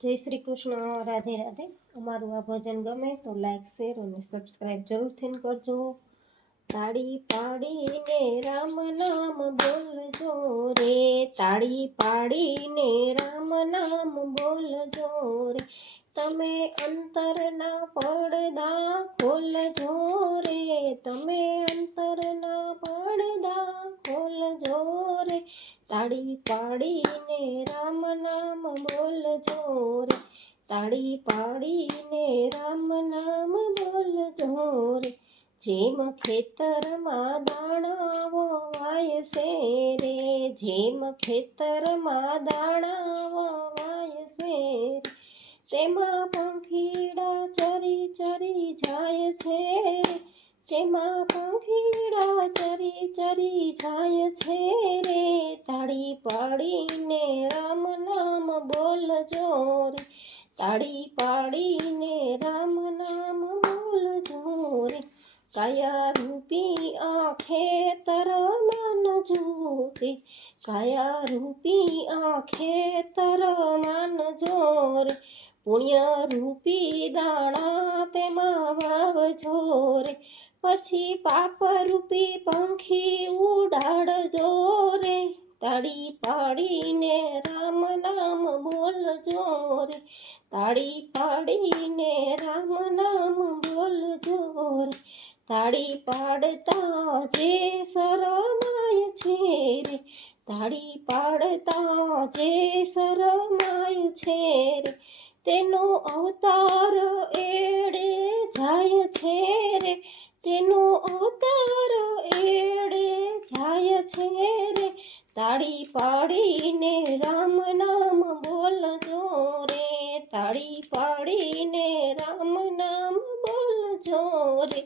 જય શ્રી કૃષ્ણ. રાધે રાધે. અમારું આ ભજન ગમે તો લાઈક શેર અને સબસ્ક્રાઈબ જરૂરથી કરજો. તાળી પાડીને રામ નામ બોલજો રે, તાળી પાડીને રામ નામ બોલજો રે. તમે અંતરના પડદા ખોલજો રે, તમે અંતરના પડદા ખોલજો રે. તાળી પાડીને રામ નામ બોલજો રે, તાળી પાડીને રામ નામ બોલજો રે. જેમ ખેતરમાં દાણાઓ વાય છે રે, જેમ ખેતરમાં દાણાઓ વાય છે રે, તેમાં પંખીડા ચરી ચરી જાય છે રે, તેમાં પંખીડા ચરી ચરી જાય છે રે. તાળી પાડીને રામ નામ બોલજો રે, તાળી પાડીને રામ નામ બોલજો રે. કાયા રૂપી આ ખેતર માનજો રે, કાયા રૂપી આ ખેતર માનજો રે. પુણ્ય રૂપી દાણા તેમાં વાવજો રે, પછી પાપ રૂપી પંખી ઉડાડજો રે. તાળી પાડીને રામ નામ બોલજો રે, તાળી પાડીને રામ નામ બોલજો રે. તાળી પાડતા જે શરમાય છે રે, તાળી પાડતા જે શરમાય છે રે, તેનો અવતાર એડે જાય છે રે, તેનો અવતાર એડે જાય છે રે. તાળી પાડીને રામ નામ બોલજો રે, તાળી પાડીને રામ નામ બોલજો રે.